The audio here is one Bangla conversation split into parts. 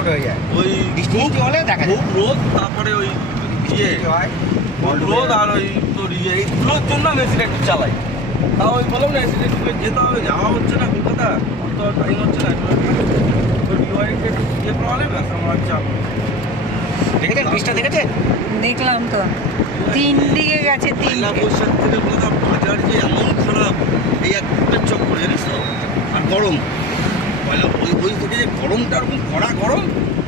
আউট হয়ে যায়। ওই বৃষ্টি হলে দেখা যায় খুব রোদ, তারপরে ওই রোদ আর ওই তোর এইগুলোর জন্য আমি এসিটা একটু চালাই। তাও ওই বললাম না এসিটা একটু যেতে হবে, যাওয়া হচ্ছে না কলকাতা, তো টাইম হচ্ছে না, তো ডিওয়ারিংটা একটু ইয়ে করা হলে ব্যাস আমার চাপ। দেখেছেন বৃষ্টিটা দেখেছেন? দেখলাম তো, তিন দিকে গেছে, পয়লা বৈশাখ থেকে কলকাতা বাজার যে এমন খারাপ, এই একটা চক্কর জানিস তো। আর গরম পয়লা ওই থেকে যে গরমটা এরকম কড়া গরম,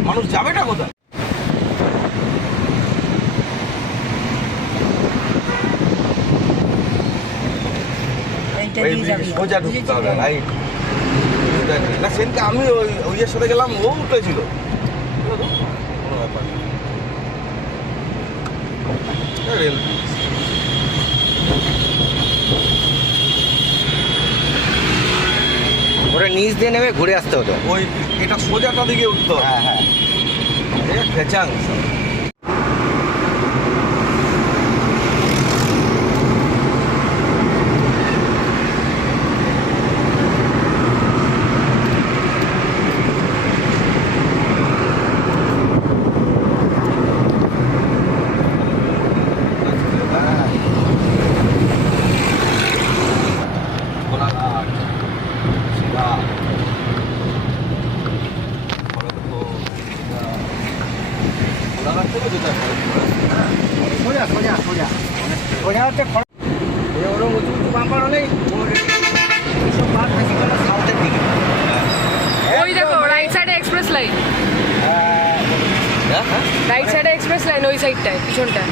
মানুষ যাবেটা কোথায়? এইটা দিয়ে যাবি। সোজা ঢুকতে হবে রাইট। না সেদিনকে আমি ওই সাথে গেলাম, ও উঠেছিল, কোনো ব্যাপার না। রেল ওটা নিচ দিয়ে নেমে ঘুরে আসতে হতো। ওই এটা সোজাটা দিকে উঠতো। হ্যাঁ হ্যাঁ খেচাং সোজা সোজা সোজা সোজা হচ্ছে ওরকম উঁচু উঁচু বাম্পার হলেই সব বাদ বেশি করে সাউথের দিকে। ওই দেখো রাইট সাইডে এক্সপ্রেস লাইন, হ্যাঁ রাইট সাইডে এক্সপ্রেস লাইন, ওই সাইডটায় পিছনটা।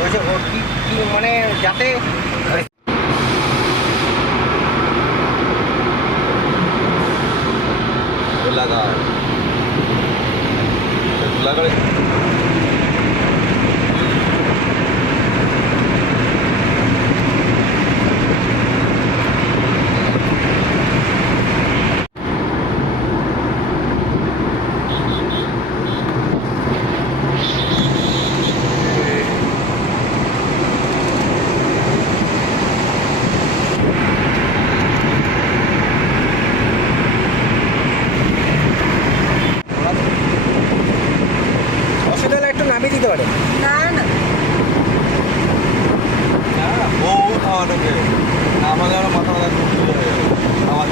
ওই যে ওর কি মানে যাতে লাগা অসুবিধা হলে একটু নামিয়ে দিতে পারে। না না, ও খাওয়া দেবে আমাদের আরো মাথা মাথা হয়ে যাবে আমার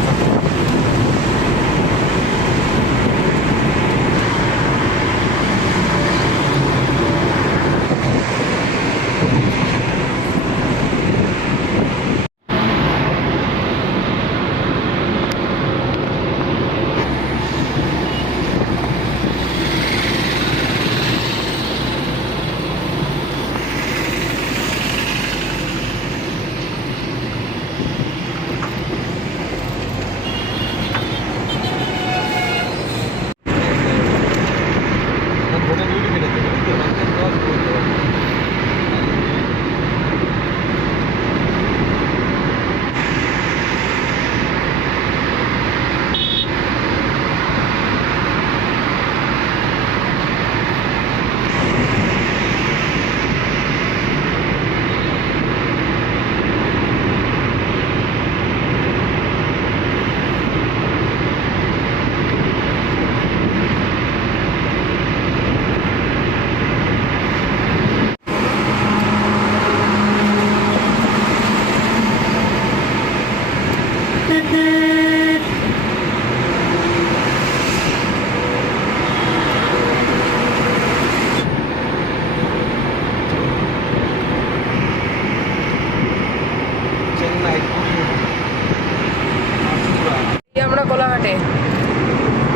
আমরা কোলাঘাটে।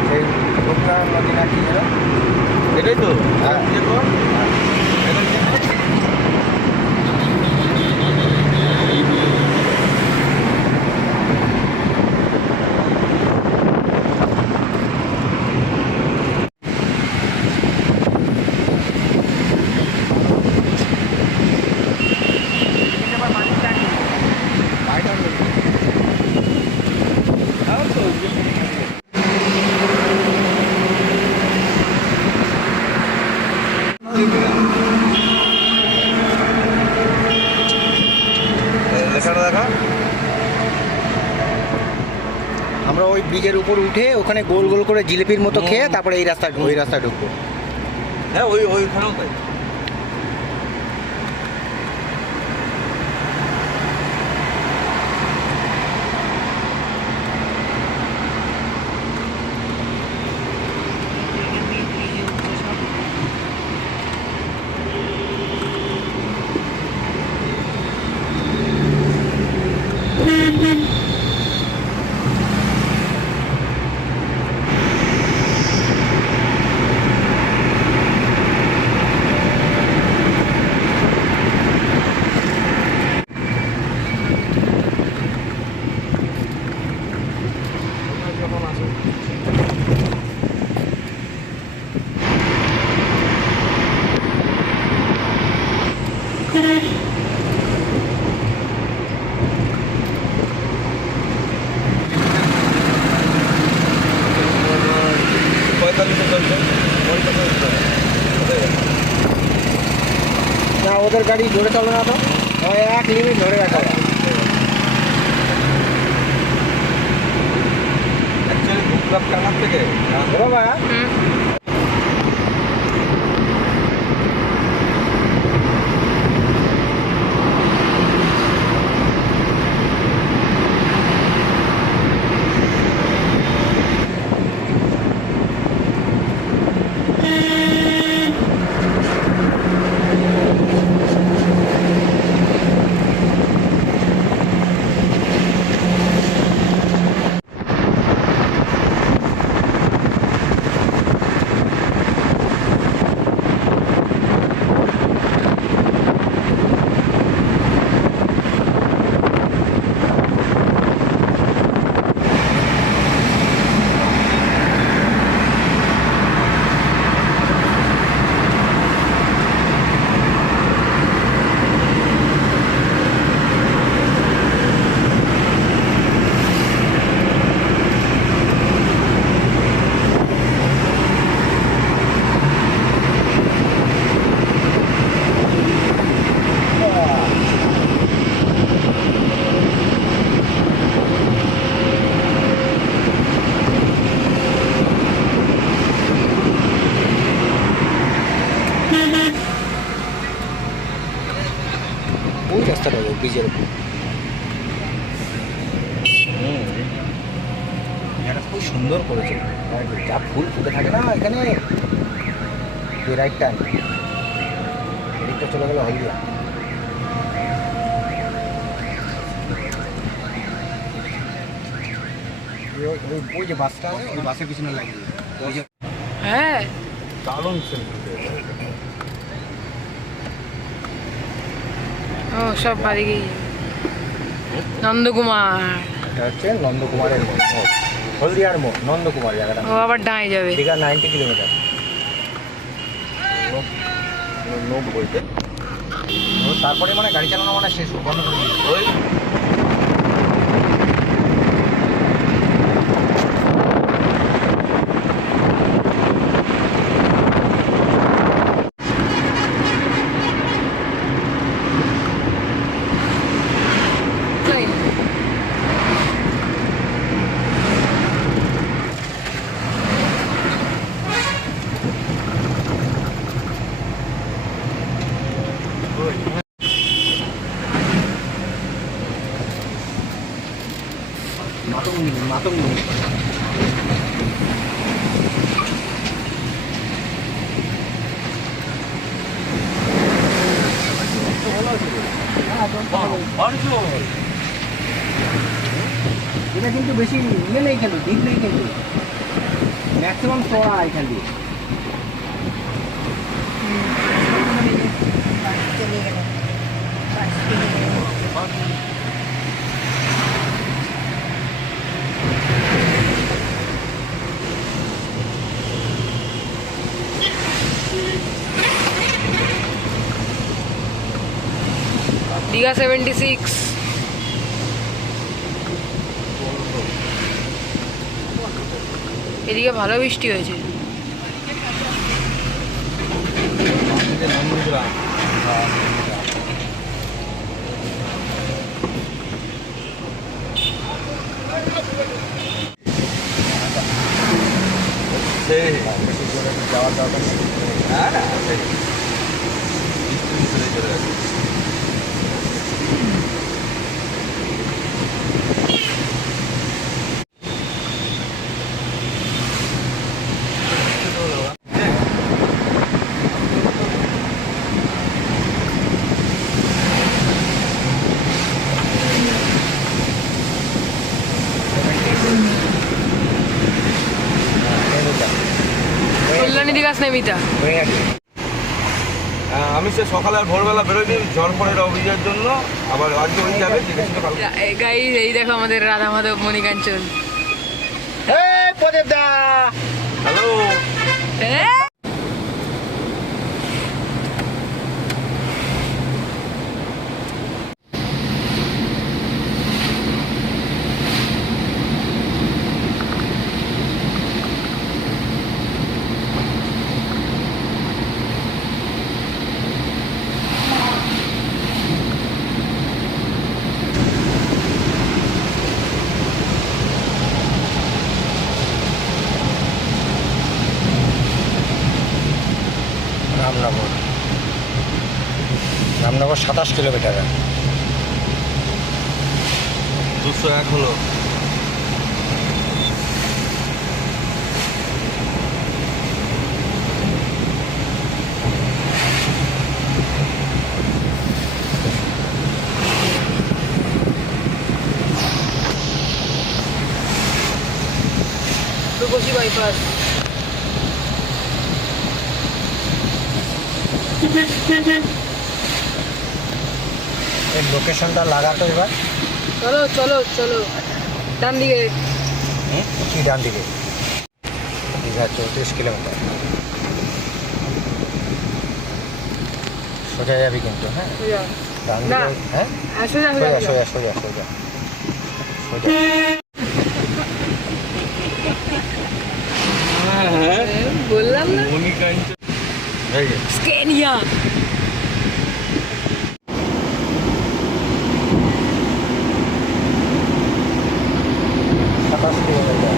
সেই লোকটা নদী না কি যেন? এটাই তো হ্যাঁ। ইয়ে কর। ওই ব্রিজের উপর উঠে ওখানে গোল গোল করে জিলিপির মতো খেয়ে তারপরে এই রাস্তা ওই রাস্তায় ঢুকবো। হ্যাঁ ওইখানেও তাই। না ওদের গাড়ি জোরে চলে না তো, ওই এক লিমিট ধরে রাখা হয়। অ্যাকচুয়ালি ভূতরাপ টানার থেকে বাবা ওই রাস্তাটা ব্রিজের উপর এটা খুব সুন্দর করেছে, যা ফুল ফুটে থাকে না এখানে। রাইট টাইম এদিকটা চলে গেল হলদিয়া। ওই যে বাসটা আছে ওই বাসের পিছনে লাগিয়ে ওই যে হ্যাঁ দারুণ ও সব বাড়ি নন্দকুমার। এটা হচ্ছে নন্দকুমারের মোড়, হলদিয়ার মোড় নন্দকুমার জায়গাটা। ও আবার ডাঁয়ে যাবে। দীঘা 90 কিলোমিটার। 90 তারপরে মানে গাড়ি চালানো মানে শেষ বন্ধ করে দিয়েছে। ওই মাতঙ্গিনী এটা কিন্তু বেশি ইয়ে নেই, কিন্তু ডিপ নেই, কিন্তু ম্যাক্সিমাম চড়া এখান দিয়ে। চলে গেল দীঘা 76। এদিকে ভালো বৃষ্টি হয়েছে। যাওয়ার দরকার নেই। না না বৃষ্টির ভিতরে চলে গেছে। কল্যাণী দিঘা স্নেমিতা। হয়ে গেছে। আমি সে সকালে আর ভোরবেলা বেরোই ঝড়পড়ের অভিযানের জন্য, আবার আজকে ওই যাবে জিজ্ঞেস করে গাইজ এই দেখো আমাদের রাধা মাধব মণিকাঞ্চন। এই প্রদীপ দা, হ্যালো। রামনগর। রামনগর 27 কিলোমিটার। 201 হলো। রূপসী বাইপাস। এই লোকেশনটা লাগাতো এবার। চলো চলো চলো ডান দিকে। কি ডান দিকে? দীঘা 34 কিলোমিটার। সোজা যাবি কিন্তু, হ্যাঁ সোজা। ডান না। দিকে, হ্যাঁ সোজা সোজা সোজা সোজা সোজা সোজা সোজা। হ্যাঁ বললাম না। মণিকাঞ্চন এই যে Scania. 27 kilometre.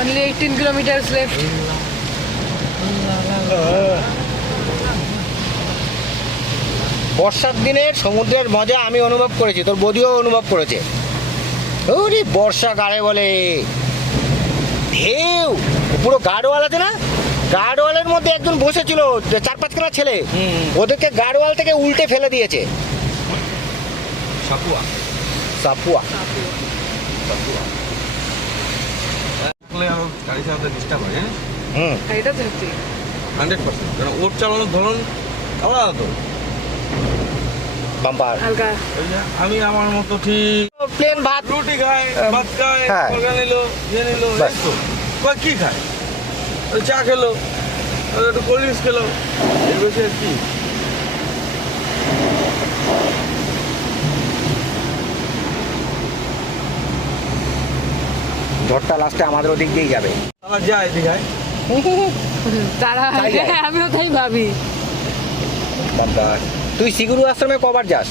Only 18 kilometers left. বর্ষার দিনের সমুদ্রের মজা আমি অনুভব করেছি, তোর বৌদিও অনুভব করেছে। ওরে বর্ষাকালে বলে ঢেউ, পুরো গার্ডওয়াল আছে না, গার্ডওয়ালের মধ্যে একজন বসেছিল, 4-5খানা ছেলে, ওদেরকে গার্ডওয়াল থেকে উল্টে ফেলে দিয়েছে। সাপুয়া সাপুয়া। থাকলে আরো গাড়ি চালাতে ডিস্টার্ব হয়, জানিস? হুম। এটা তো সত্যি। 100%, কারণ ওর চালানোর ধরন আলাদা তো। বাম্পার। হালকা। ওই যে আমি আমার মতো ঠিক প্লেন ভাত। রুটি খায়, ভাত খায়, হ্যাঁ। তরকারি নিলো, ইয়ে নিলো, ব্যাস। এই তো। কই কি খায়? ওই চা খেলো, ওই একটু কোল্ড ড্রিঙ্কস খেলো, এর বেশি আর কি? ঝড়টা লাস্টে আমাদের ওদিক দিয়েই যাবে। আমার যায় দীঘায়। তারা তাই যায়। আমিও তাই ভাবি। বাম্পার। তুই সিগুরু আশ্রমে কবার যাস?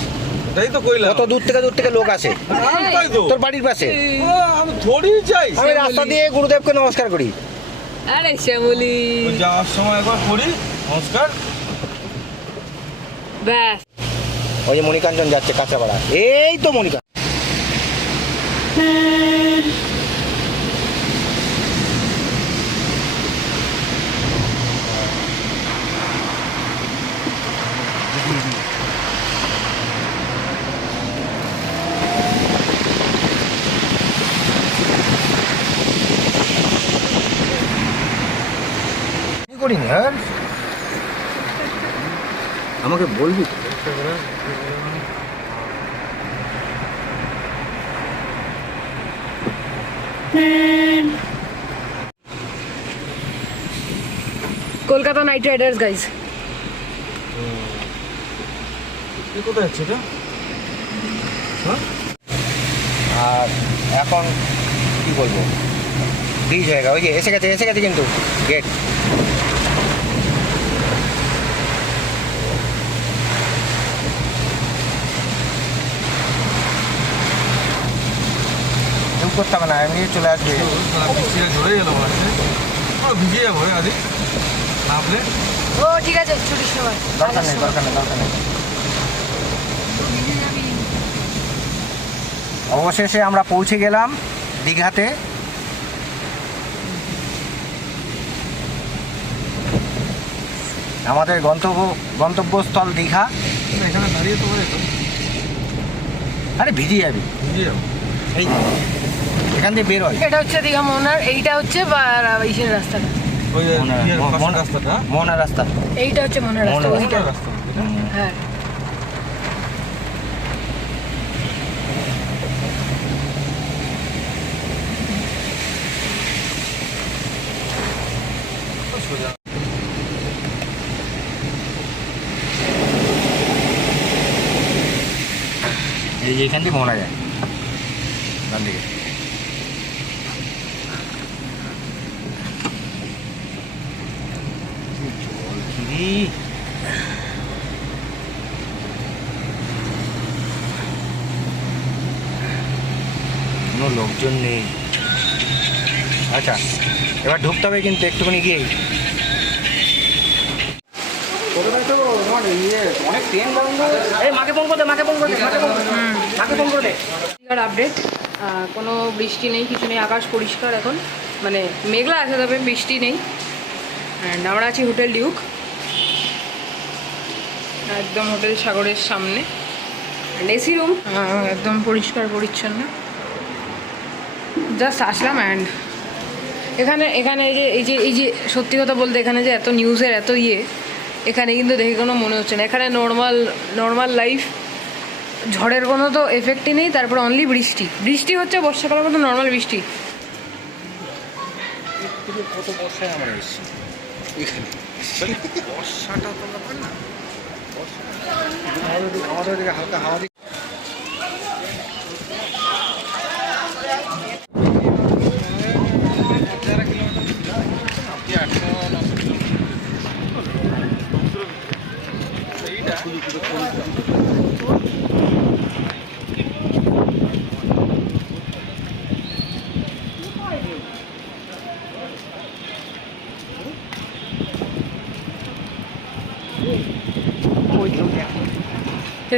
এটাই তো কইলাম। কত দূর থেকে লোক আসে আমি তাই তো। তোর বাড়ির পাশে। ও, আমি থোড়ি যাই। আমি রাস্তা দিয়ে গুরুদেবকে নমস্কার করি। আরে শ্যামলি। ওই যাওয়ার সময় একবার করি নমস্কার। ব্যাস। ওই যে মণিকাঞ্চন যাচ্ছে কাঁচরাপাড়া, এই তো মণিকাঞ্চন। কি করিনি, হ্যাঁ আমাকে বলবি তো। Kolkata night Riders guys. কোথায় যাচ্ছে এটা? হ্যাঁ আর এখন কি বলবো, ব্রিজ হয়ে গেছে, ওই যে এসে গেছে কিন্তু গেট। কেউ করতে হবে না, এমনি চলে আসবে। বৃষ্টিটা ঝরে গেল মনে হচ্ছে, পুরো ভিজে যাবো আদি নামলে। ও ঠিক আছে, ছুটির সময় দরকার নেই। অবশেষে আমরা পৌঁছে গেলাম দীঘাতে। আমাদের গন্তব্যস্থল দীঘা। এখানে দাঁড়িয়ে তো বলে আরে ভিজে যাবি, ভিজে যাবো। এই এখান দিয়ে বের হয়। এটা হচ্ছে দীঘা মোহনার, এইটা হচ্ছে ইসের রাস্তাটা, ওই ইয়ের পাশের রাস্তাটা, মোহনা রাস্তা। এইটা হচ্ছে মোহনার রাস্তা, মোহনার ওইটা রাস্তা। হ্যাঁ। সোজা এই যে এখান দিয়ে মোহনা যায় ডান দিকে। কোনো লোকজন নেই। আচ্ছা, এবার ঢুকতে হবে কিন্তু একটুখানি গিয়েই। অনেক ট্রেন বন্ধ। এই মাকে ফোন করে দে। দীঘার আপডেট, কোনো বৃষ্টি নেই, কিছু নেই, আকাশ পরিষ্কার এখন, মানে মেঘলা আছে তবে বৃষ্টি নেই। অ্যান্ড আমরা আছি হোটেল ডিউক, একদম হোটেল সাগরের সামনে। এসি রুম, একদম পরিষ্কার পরিচ্ছন্ন। জাস্ট আসলাম অ্যান্ড এখানে এই যে সত্যি কথা বলতে এখানে যে এত নিউজের এত এখানে কিন্তু দেখে কোনো মনে হচ্ছে না। এখানে নর্মাল লাইফ, ঝড়ের কোনো তো এফেক্টই নেই। তারপর অনলি বৃষ্টি হচ্ছে, বর্ষাকালের মতো নর্মাল বৃষ্টি। কত বর্ষায় আমরা এসেছি এখানে। বর্ষাটা তো ব্যাপার না, আমাদের দিকে হালকা হাওয়া দিচ্ছে।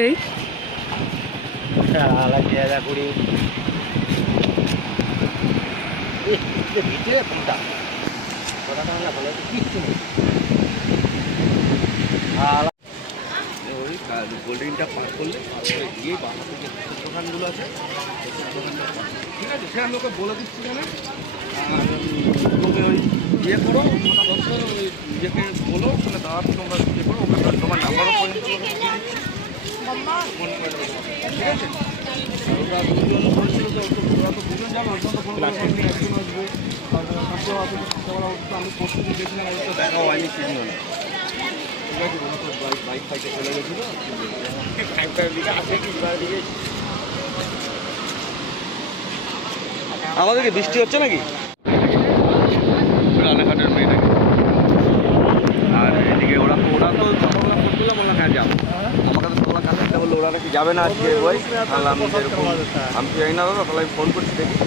এই জায়গা করি ভিতরে কোনটা কথাটা না বলে কিচ্ছু নেই। ওই গোল্ডেনটা পার করলে গিয়ে বাসাতে যে দোকানগুলো আছে ঠিক আছে, সে আমি ওকে বলে দিচ্ছি কেন। আর তুমি ওই ইয়ে করো, ওটা দশটা ওই ইয়েকে বলো, ওখানে দাঁড়াতে তোমরা ইয়ে করো, ওখানে তোমার নাম্বারও পর্যন্ত দিয়ে দিচ্ছি, ফোন করে দেবো, ঠিক আছে। আর ওটা দুজন বলছিল যে ওরা তো দুজন যাবে, ওই জন্য ফোন করে একজন আসবে, আমি প্রস্তুতি দেখছিলাম, ওই তো দেখাও হয়নি চিনি হলো। ঠিক আছে, ওরা তো বাইক ফাইকে চলে গেছিলো। আমাদেরকে বৃষ্টি হচ্ছে নাকি রানাঘাটের মেয়েটাকে, আর এদিকে ওরা তো সকালবেলা করছিল, বললাম হ্যাঁ যাবো। আমাকে তো সকালে কাছে বললো ওরা নাকি যাবে না আজকে, ওই আমি যেরকম আমি তো জানি না দাদা, তাহলে আমি ফোন করছি দেখি।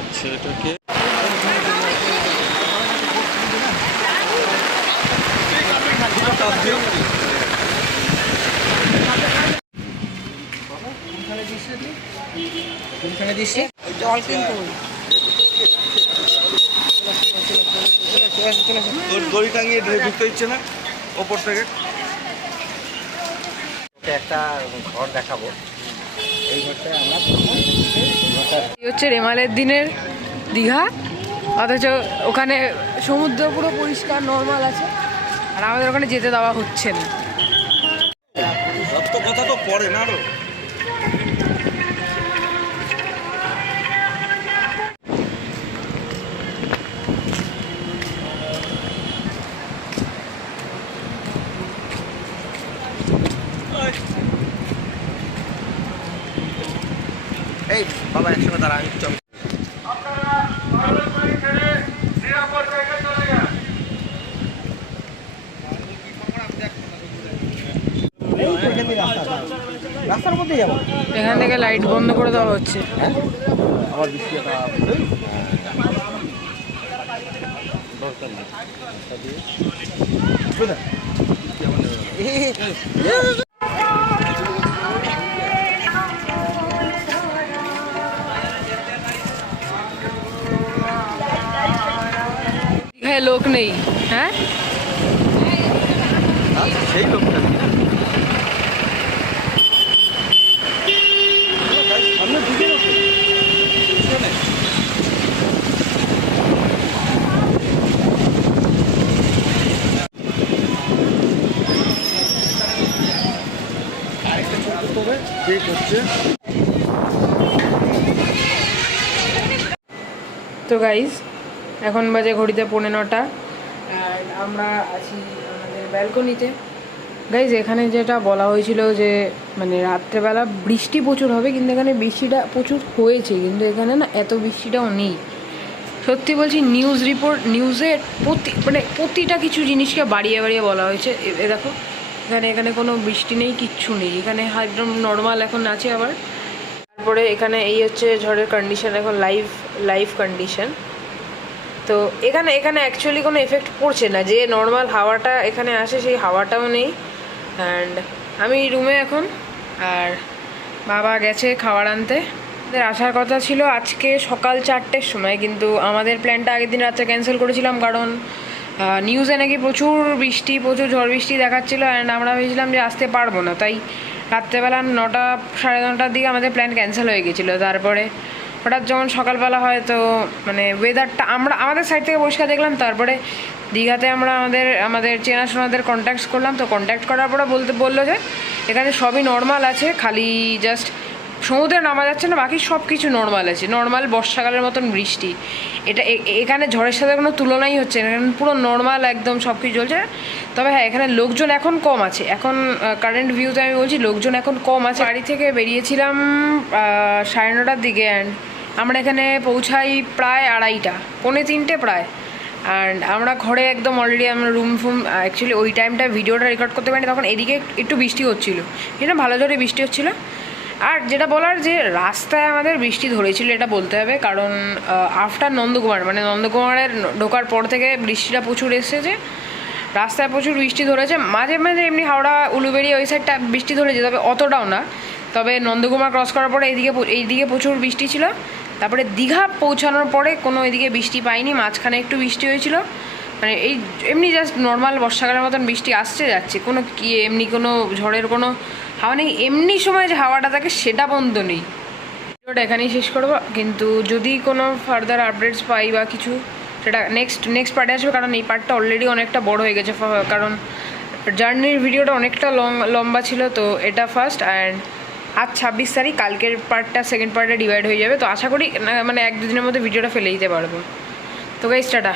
আচ্ছা, এটাকে জল কিন্তু দড়ি টাঙিয়ে ঢুকতে ইচ্ছে না ওপর থেকে। একটা ঘর দেখাবো, এই ঘরটায় আমরা এই হচ্ছে রেমালের দিনের দীঘা, অথচ ওখানে সমুদ্র পুরো পরিষ্কার নর্মাল আছে, আর আমাদের ওখানে যেতে দেওয়া হচ্ছে না। সত্য কথা তো পড়ে না আরো। বাবা একসঙ্গে দাঁড়া, আমি চল। রাস্তার মধ্যে যাবো, এখান থেকে লাইট বন্ধ করে দেওয়া হচ্ছে। হ্যাঁ আবার বৃষ্টি একটা দরকার নেই। দীঘায় লোক নেই, হ্যাঁ সেই লোকটা সামনে ঢুকে গেছে। ঠিক হচ্ছে। তো গাইজ এখন বাজে ঘড়িতে 9:45 অ্যান্ড আমরা আছি আমাদের ব্যালকনিতে। গাইজ এখানে যেটা বলা হয়েছিল যে মানে রাত্রেবেলা বৃষ্টি প্রচুর হবে, কিন্তু এখানে বৃষ্টিটা প্রচুর হয়েছে, কিন্তু এখানে না এত বৃষ্টিটাও নেই। সত্যি বলছি, নিউজ রিপোর্ট নিউজে প্রতিটা কিছু জিনিসকে বাড়িয়ে বাড়িয়ে বলা হয়েছে। এ দেখো এখানে কোনো বৃষ্টি নেই, কিচ্ছু নেই, এখানে একদম নর্মাল এখন আছে। আবার তারপরে এখানে এই হচ্ছে ঝড়ের কন্ডিশন, এখন লাইভ কন্ডিশন। তো এখানে অ্যাকচুয়ালি কোনো এফেক্ট পড়ছে না, যে নর্মাল হাওয়াটা এখানে আসে সেই হাওয়াটাও নেই। অ্যান্ড আমি রুমে এখন, আর বাবা গেছে খাবার আনতে। আমাদের আসার কথা ছিল আজকে সকাল 4টের সময়, কিন্তু আমাদের প্ল্যানটা আগের দিন রাত্রে ক্যান্সেল করেছিলাম, কারণ নিউজে নাকি প্রচুর ঝড় বৃষ্টি দেখাচ্ছিলো। অ্যান্ড আমরা ভেবেছিলাম যে আসতে পারবো না, তাই রাত্রেবেলা 9টা সাড়ে 9টার দিকে আমাদের প্ল্যান ক্যান্সেল হয়ে গেছিলো। তারপরে হঠাৎ যখন সকালবেলা হয়, তো মানে ওয়েদারটা আমাদের সাইড থেকে পরিষ্কার দেখলাম। তারপরে দীঘাতে আমরা আমাদের চেনাশোনাদের কন্ট্যাক্ট করলাম। তো কন্ট্যাক্ট করার পরে বললো যে এখানে সবই নর্মাল আছে, খালি জাস্ট সমুদ্রে নামা যাচ্ছে না, বাকি সব কিছু নর্মাল আছে, নর্মাল বর্ষাকালের মতন বৃষ্টি। এখানে ঝড়ের সাথে কোনো তুলনাই হচ্ছে না, এখানে পুরো নর্মাল একদম সব কিছু চলছে। তবে হ্যাঁ, এখানে লোকজন এখন কম আছে, এখন কারেন্ট ভিউতে আমি বলছি লোকজন এখন কম আছে। বাড়ি থেকে বেরিয়েছিলাম 9:30টার দিকে, অ্যান্ড আমরা এখানে পৌঁছাই প্রায় 2:30, 2:45 প্রায়। অ্যান্ড আমরা ঘরে একদম অলরেডি আমরা রুম অ্যাকচুয়ালি ওই টাইমটা ভিডিওটা রেকর্ড করতে পারিনি, তখন এদিকে একটু বৃষ্টি হচ্ছিলো, এটা ভালো জোরে বৃষ্টি হচ্ছিলো। আর যেটা বলার যে রাস্তায় আমাদের বৃষ্টি ধরেছিল এটা বলতে হবে, কারণ আফটার নন্দকুমারের ঢোকার পর থেকে বৃষ্টিটা প্রচুর এসেছে, রাস্তায় প্রচুর বৃষ্টি ধরেছে। মাঝে মাঝে এমনি হাওড়া উলুবেড়ি ওই সাইডটা বৃষ্টি ধরেছে, তবে অতটাও না। তবে নন্দকুমার ক্রস করার পরে এইদিকে প্রচুর বৃষ্টি ছিল। তারপরে দীঘা পৌঁছানোর পরে কোনো এদিকে বৃষ্টি পাইনি, মাঝখানে একটু বৃষ্টি হয়েছিল, মানে এমনি জাস্ট নর্মাল বর্ষাকালের মতন বৃষ্টি আসছে যাচ্ছে, কোনো এমনি কোনো ঝড়ের কোনো হাওয়া নেই। এমনি সময় যে হাওয়াটা থাকে সেটা বন্ধ নেই। ভিডিওটা এখানেই শেষ করবো, কিন্তু যদি কোনো ফার্দার আপডেটস পাই বা কিছু, সেটা নেক্সট পার্টে আসবে, কারণ এই পার্টটা অলরেডি অনেকটা বড় হয়ে গেছে, কারণ জার্নির ভিডিওটা অনেকটা লম্বা ছিল। তো এটা ফার্স্ট, অ্যান্ড আজ 26 তারিখ, কালকের পার্টটা সেকেন্ড পার্টে ডিভাইড হয়ে যাবে। তো আশা করি মানে 1-2 দিনের মধ্যে ভিডিওটা ফেলে দিতে পারবো। তো গাইস টাটা।